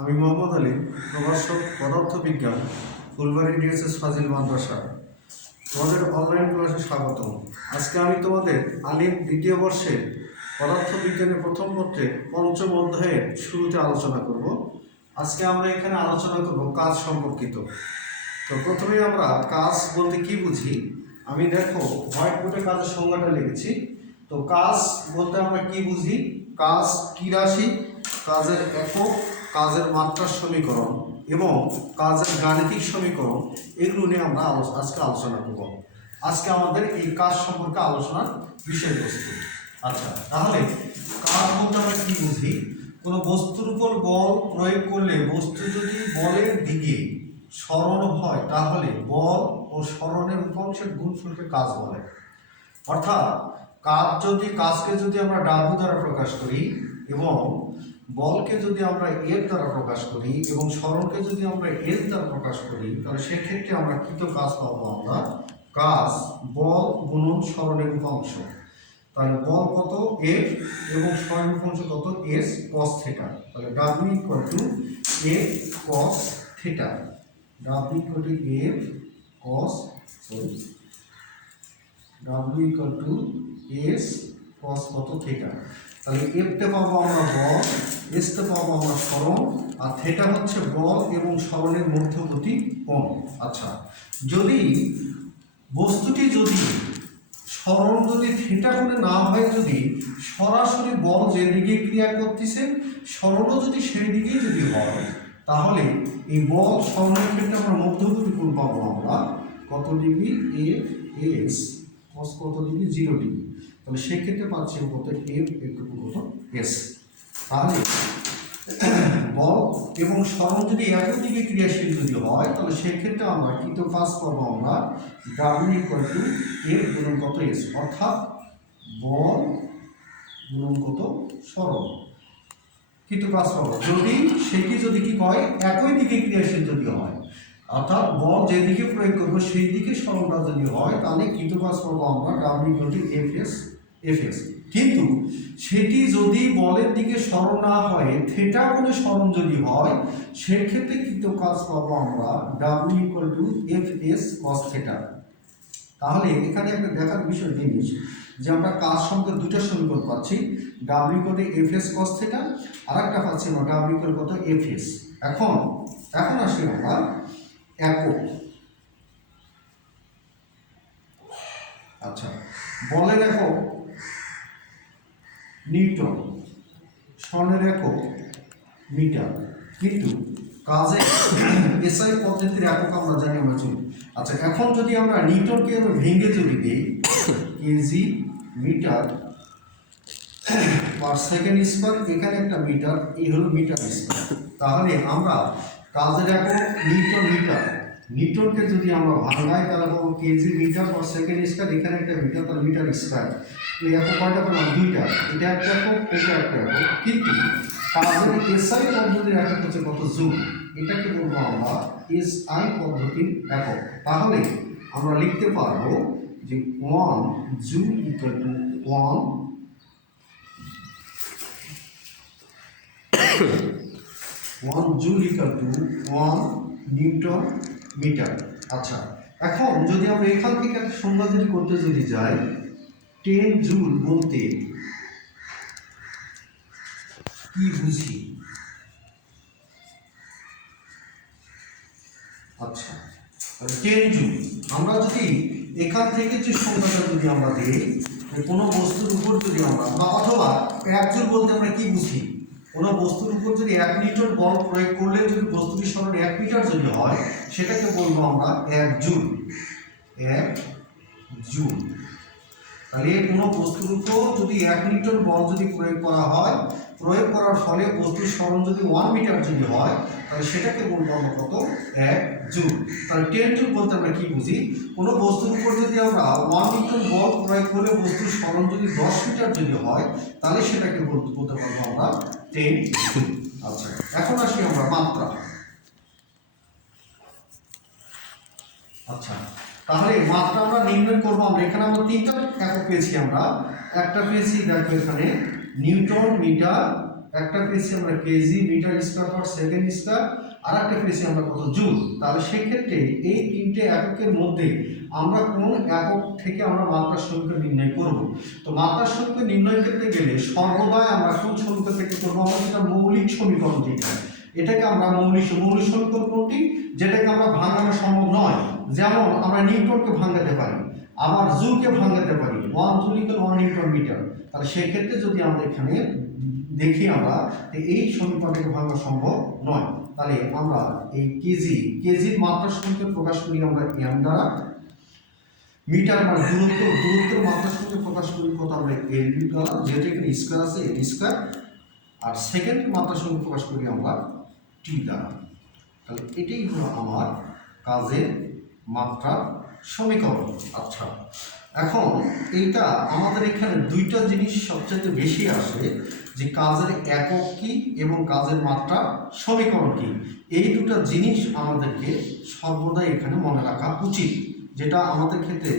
আমি মোহাম্মদ আলী, প্রভাষক পদার্থবিজ্ঞান, ফুলবাড়ি ডিএসএস ফাজিল মাদ্রাসা। তোমাদের অনলাইন ক্লাসে স্বাগতম। আজকে আমি তোমাদের আলিম দ্বিতীয় বর্ষের পদার্থবিজ্ঞানের প্রথম পত্রে পঞ্চম অধ্যায়ের শুরুতে আলোচনা করব। আজকে আমরা এখানে আলোচনা করব কাজ সম্পর্কিত। তো প্রথমেই আমরা কাজ বলতে কি বুঝি, আমি দেখো হোয়াইট বোর্ডে কাজের সংজ্ঞাটা লিখেছি। তো কাজ বলতে আমরা কি বুঝি? কাজ কি রাশি, কাজের একক, কাজের মাত্রার সমীকরণ এবং কাজের গাণিতিক সমীকরণ, এগুলো নিয়ে আমরা আজকে আলোচনা করব। আজকে আমাদের এই কাজ সম্পর্কে আলোচনার বিষয়বস্তু। আচ্ছা, তাহলে কাজ বলতে আমরা কি বুঝি? কোনো বস্তুর উপর বল প্রয়োগ করলে বস্তু যদি বলের দিকে সরণ হয় তাহলে বল ও সরণের উপাংশের গুণফলকে কাজ বলে। অর্থাৎ কাজকে যদি আমরা ডাব্লু দ্বারা প্রকাশ করি এবং বলকে যদি আমরা এর দ্বারা প্রকাশ করি এবং সরণকে যদি আমরা এস দ্বারা প্রকাশ করি, তাহলে সেক্ষেত্রে আমরা কৃত কাজ পাবো আমরা কাজ বল গুণন সরণের উপাংশ। তাহলে বল কত? এফ এবং সরণের উপাংশ কত? S cos theta. তাহলে W equal to F cos theta. W equal to F cos W equal to S cos কত? থিটা। তাহলে এফতে পাবো আমরা বল, এসতে পাবো আমরা সরণ, আর থিটা হচ্ছে বল এবং সরণের মধ্যবর্তী কোণ। আচ্ছা, যদি বস্তুটি যদি সরণ যদি থিটা কোণে না হয়, যদি সরাসরি বল যেদিকে ক্রিয়া করতেছে সরণও যদি সেই দিকেই যদি হয়, তাহলে এই বল সরণের ক্ষেত্রে আমরা মধ্যবর্তী কোণ পাবো আমরা কত ডিগ্রি? এফ এস কস কত ডিগ্রি? 0 ডিগ্রি। তাহলে সেক্ষেত্রে পাচ্ছি কত? এফ একটু কত? এস। তাহলে বল এবং সরণ যদি একই দিকে ক্রিয়াশীল যদি হয়, তাহলে সেক্ষেত্রে আমরা কৃত কাজ পাবো আমরা ডাব্লিউ ইকুয়াল টু এফ গুণন কত? এস। অর্থাৎ বল গুণন কত? সরণ। কৃত কাজ পাবো যদি সেটি যদি কি হয় একই দিকে ক্রিয়াশীল যদি হয়, অর্থাৎ বল যেদিকে প্রয়োগ করবো সেই দিকে সরণটা যদি হয়, তাহলে কৃত কাজ পাবো আমরা W equal to F S. কিন্তু সেটি যদি বলের দিকে সরণ না হয়, থিটা কোণে সরণ যদি হয়, সেক্ষেত্রে কৃত কাজ পাবো আমরা W equal to F S cos theta. তাহলে এখানে একটা দেখার বিষয় জিনিস যে আমরা কাজ সম্পর্কে দুটো সমীকরণ পাচ্ছি, W equal to F S cos theta, আর একটা পাচ্ছি আমরা ডাব্লিউ ইকুয়াল কত? F S. এখন আসি আমরা একক। আচ্ছা, বলের একক নিউটন, সরণের একক মিটার, কিন্তু কাজে এসআই পদ্ধতির একক আমরা জানি আমরা চলি। আচ্ছা, এখন যদি আমরা নিউটনকে ভেঙে যদি দিই KG metre per second square, এখানে একটা মিটার, এই হলো মিটার স্কয়ার, তাহলে আমরা কাজের একক নিউটনকে যদি আমরা ভাঙাই তাহলে পাবো KG metre per second square, এখানে একটা মিটার, তাহলে মিটার স্কয়ার। এই একক কয়টা পেলাম? 2টা। এটা একটা একক, এটা একটা একক। কিন্তু কাজের এসআই পদ্ধতির একক হচ্ছে কত? জুল। এটাকে বলবো আমরা এসআই পদ্ধতির একক। তাহলে আমরা লিখতে পারবো যে 1 joule equal to 1 joule equal to 1 newton metre. আচ্ছা, এখন যদি আমরা এখান থেকে একটা সংজ্ঞা যদি করতে যদি যাই, 10 জুল বলতে কি বুঝি? আচ্ছা, 10 জুল আমরা যদি এখান থেকে যে সংখ্যাটা যদি আমরা দিই, কোনো বস্তুর উপর যদি আমরা অথবা 1 জুল বলতে আমরা কি বুঝি? কোনো বস্তুর উপর যদি 1 নিউটন বল প্রয়োগ করলে যদি বস্তুটির সরণ 1 মিটার যদি হয়, সেটাকে বলবো আমরা 1 জুল। তাহলে কোনো বস্তুর উপর যদি 1 নিউটন বল যদি প্রয়োগ করা হয়, প্রয়োগ করার ফলে বস্তুর সরণ যদি 1 মিটার যদি হয়, তাহলে সেটাকে বলবো আমরা কত? 1 জুল। তাহলে 10 জুল বলতে আমরা কি বুঝি? কোনো বস্তুর উপর যদি আমরা 1 নিউটন বল প্রয়োগ করলে বস্তুর সরণ যদি 10 মিটার যদি হয়, তাহলে সেটাকে বলতে পারবো আমরা 10 জুল। আচ্ছা, এখন আসি আমরা মাত্রা। আচ্ছা, তাহলে মাত্রা আমরা নির্ণয় করবো আমরা এখানে আমরা 3টা একক পেয়েছি। আমরা একটা পেয়েছি দেখো এখানে নিউটন মিটার একটা পেয়েছি আমরা kg metre square per second square, আর একটা পেয়েছি আমরা কত জুল। তাহলে সেক্ষেত্রে এই তিনটে এককের মধ্যে আমরা কোন একক থেকে আমরা মাত্রার সমীকরণ নির্ণয় করব। তো মাত্রার সমীকরণ নির্ণয় করতে গেলে সর্বদাই আমরা কোন সমীকরণ থেকে করবো, আমরা যেটা মৌলিক সমীকরণ যেটা, এটাকে আমরা মৌলিক সমীকরণ কোনটি, যেটাকে আমরা ভাঙানো সম্ভব নয়। যেমন আমরা নিউটনকে ভাঙাতে পারি, আবার জুলকে ভাঙাতে পারি, 1 জুল ইকুয়াল 1 নিউটন মিটার। তাহলে সেই ক্ষেত্রে যদি আমরা এখানে দেখি আমরা এই সমীকরণটাকে ভাঙা সম্ভব নয়। তাহলে আমরা এই কেজির মাত্রার সমীকরণ প্রকাশ করি আমরা এম দ্বারা, মিটার মানে দূরত্বের মাত্রার সঙ্গে প্রকাশ করি কত আমরা এল দ্বারা, যেহেতু এখানে স্কয়ার আছে এল স্কয়ার, আর সেকেন্ড মাত্রার সঙ্গে প্রকাশ করি আমরা টি দ্বারা। তাহলে এটাই হলো আমার কাজের মাত্রার সমীকরণ। আচ্ছা, এখন এইটা আমাদের এখানে দুইটা জিনিস সবচেয়ে বেশি আসে, যে কাজের একক কি এবং কাজের মাত্রা সমীকরণ কি। এই দুটো জিনিস আমাদেরকে সর্বদাই এখানে মনে রাখা উচিত, যেটা আমাদের ক্ষেত্রে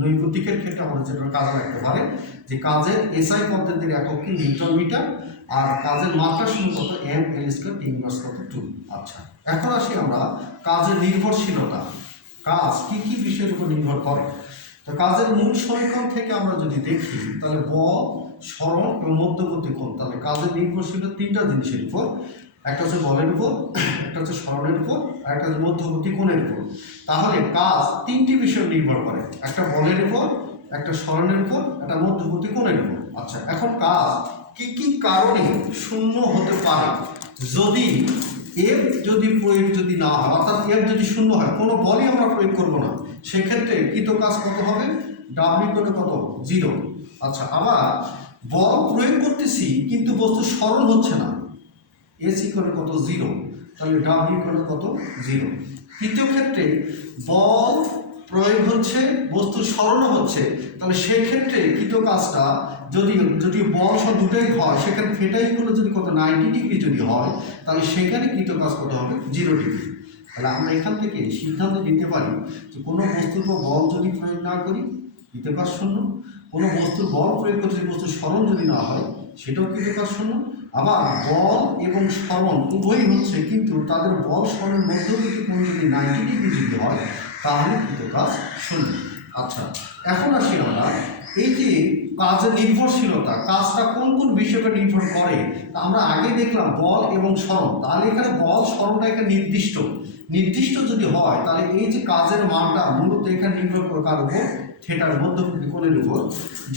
নৈর্গতিকের ক্ষেত্রে আমাদের যেটা কাজে রাখতে পারে, যে কাজের এসআই পদ্ধতির একক কি নিউটন মিটার, আর কাজের মাত্রা সমীকরণ কত M L square T inverse কত 2। আচ্ছা, এখন আসি আমরা কাজের নির্ভরশীলতা, কাজ কি কি বিষয়ের উপর নির্ভর করে। তো কাজের মূল সমীকরণ থেকে আমরা যদি দেখি, তাহলে বল, সরণ এবং মধ্যবর্তী কোণ। তাহলে কাজের নির্ভরশীল তিনটা জিনিসের উপর, একটা হচ্ছে বলের উপর, একটা হচ্ছে সরণের উপর, আর একটা হচ্ছে মধ্যবর্তী কোণের উপর। তাহলে কাজ তিনটি বিষয় নির্ভর করে, একটা বলের উপর, একটা সরণের উপর, একটা মধ্যবর্তী কোণের উপর। আচ্ছা, এখন কাজ কি কি কারণে শূন্য হতে পারে যদি এফ যদি প্রয়োগ যদি না হয়, অর্থাৎ এফ যদি শূন্য হয়, কোনো বলই আমরা প্রয়োগ করব না, সেক্ষেত্রে কৃত কাজ কত হবে, ডাব্লিউ করে কত 0। আচ্ছা, আবার বল প্রয়োগ করতেছি কিন্তু বস্তু সরল হচ্ছে না, এস ইকুয়াল কত 0, তাহলে ডাব্লিউ ইকুয়াল কত 0। তৃতীয় ক্ষেত্রে বল প্রয়োগ হচ্ছে, বস্তু সরল হচ্ছে, তাহলে সেই ক্ষেত্রে কৃত কাজটা যদি বল সব দুটোই হয়, সেখানে থিটা ইকুয়াল যদি কত 90 ডিগ্রি যদি হয়, তাহলে সেখানে কৃত কাজ কত হবে 0 ডিগ্রি। তাহলে আমরা এখান থেকে সিদ্ধান্ত নিতে পারি যে কোনো বস্তুর উপর বল যদি প্রয়োগ না করি কৃত কাজ শূন্য, কোনো বস্তুর বল প্রয়োগ করতে বস্তু সরণ যদি না হয় সেটাও কৃত কাজ শূন্য। আবার বল এবং সরণ উভয়ই হচ্ছে, কিন্তু তাদের বল সরণের মধ্যবর্তী কোণ যদি 90 ডিগ্রি যদি হয়, তাহলে কৃত কাজ শূন্য। আচ্ছা, এখন আসি আমরা এই যে কাজের নির্ভরশীলতা, কাজটা কোন কোন বিষয়টা নির্ভর করে। তা আমরা আগে দেখলাম বল এবং সরণ, তাহলে এখানে বল সরণটা একটা নির্দিষ্ট যদি হয়, তাহলে এই যে কাজের মানটা মূলত এখানে নির্ভর করে কার উপর, থিটার মধ্যবর্তী কোণের উপর।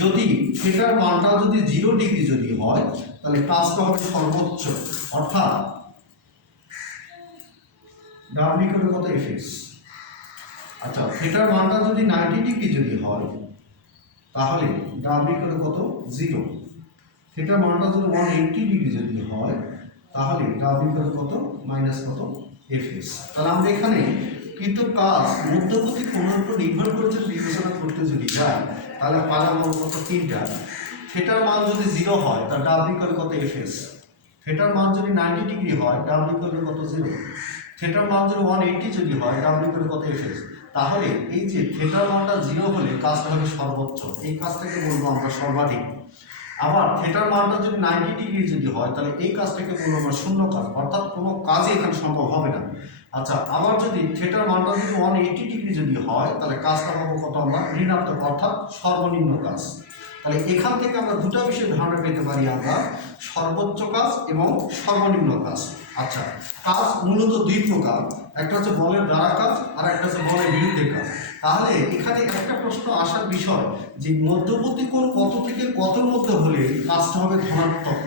যদি থিটার মানটা যদি 0 ডিগ্রি যদি হয়, তাহলে কাজটা হবে সর্বোচ্চ, অর্থাৎ ডাব্লিউ করে কত এফএক্স। আচ্ছা, থিটার মানটা যদি 90 ডিগ্রি যদি হয়, তাহলে ডাব্লিউ করে কত 0। থিটার মানটা যদি 180 ডিগ্রি যদি হয়, তাহলে ডাব্লিউ করে কত মাইনাস কত এফএস। তাহলে আমরা এখানে কৃত কাজ মধ্যবর্তী কোণের উপর নির্ভর করে যদি বিবেচনা করতে যদি যাই, তাহলে পাওয়া কত 3টা। থিটার মান যদি 0 হয়, তাহলে ডাব্লিউ করে কত এফএস। থিটার মান যদি 90 ডিগ্রি হয়, ডাব্লিউ করে কত 0। থিটার মান যদি 180 যদি হয়, ডাব্লিউ করে কত এফএস। তাহলে এই যে থিটার মানটা 0 হলে কাজটা হবে সর্বোচ্চ, এই কাজটাকে বলবো আমরা সর্বাধিক। আবার থিটার মানটা যদি 90 ডিগ্রি যদি হয়, তাহলে এই কাজটাকে বলবো আমরা শূন্য কাজ, অর্থাৎ কোনো কাজই এখানে সম্ভব হবে না। আচ্ছা, আবার যদি থিটার মানটা যদি 180 ডিগ্রি যদি হয়, তাহলে কাজটা পাবো কত আমরা ঋণাত্মক, অর্থাৎ সর্বনিম্ন কাজ। তাহলে এখান থেকে আমরা দুটো বিষয় ধারণা পেতে পারি, আমরা সর্বোচ্চ কাজ এবং সর্বনিম্ন কাজ। আচ্ছা, কাজ মূলত দুই প্রকার, একটা হচ্ছে বলের দ্বারা কাজ, আর একটা হচ্ছে বলের বিরুদ্ধে কাজ। তাহলে এখানে একটা প্রশ্ন আসার বিষয়, যে মধ্যবর্তী কোণ কত থেকে কতর মধ্যে হলে কাজটা হবে ধনাত্মক,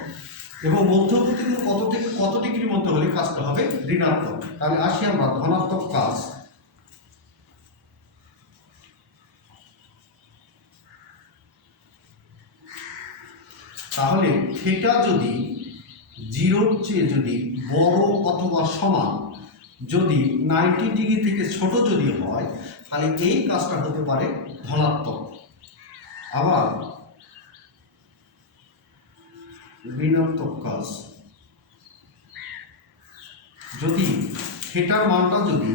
এবং মধ্যবর্তী কোণ কত থেকে কত ডিগ্রির মধ্যে হলে কাজটা হবে ঋণাত্মক। তাহলে আসি আমরা ধনাত্মক কাজ। তাহলে থিটা যদি 0-র চেয়ে যদি বড় অথবা সমান, যদি 90 ডিগ্রি থেকে ছোট যদি হয়, তাহলে এই কাজটা হতে পারে ধনাত্মক। আবার ঋণাত্মক কাজ যদি থিটার মানটা যদি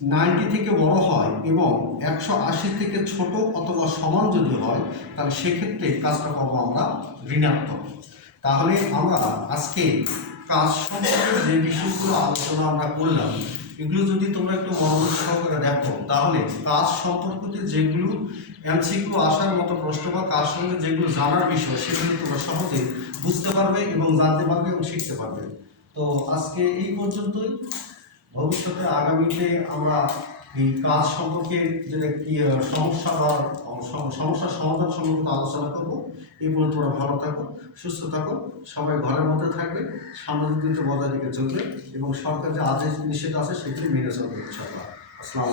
90 থেকে বড় হয় এবং 180 থেকে ছোট অথবা সমান যদি হয়, তাহলে সেক্ষেত্রে কাজটা পাবো আমরা ঋণাত্মক। তাহলে আমরা আজকে কাজ সম্পর্কে যে বিষয়গুলো আলোচনা আমরা করলাম, এগুলো যদি তোমরা একটু মনোযোগ সহকারে দেখো, তাহলে কাজ সম্পর্কিত যেগুলো এমসিকিউ আসার মতো প্রশ্ন বা কাজ সঙ্গে যেগুলো জানার বিষয়, সেগুলো তোমরা সহজে বুঝতে পারবে এবং জানতে পারবে এবং শিখতে পারবে। তো আজকে এই পর্যন্তই। ভবিষ্যতে আগামীতে আমরা এই কাজ সম্পর্কে যেটা কি সমস্যা বা সমস্যার সমাধান সম্পর্কে আলোচনা করবো। এই পর্যন্ত তোমরা ভালো থাকো, সুস্থ থাকো, সবাই ঘরের মধ্যে থাকবে, সামাজিক দূরত্ব বজায় রেখে চলবে এবং সরকার যে আদেশ নিষেধ আছে সেগুলি মেনে চলবে। ইনশাআল্লাহ। আসসালাম।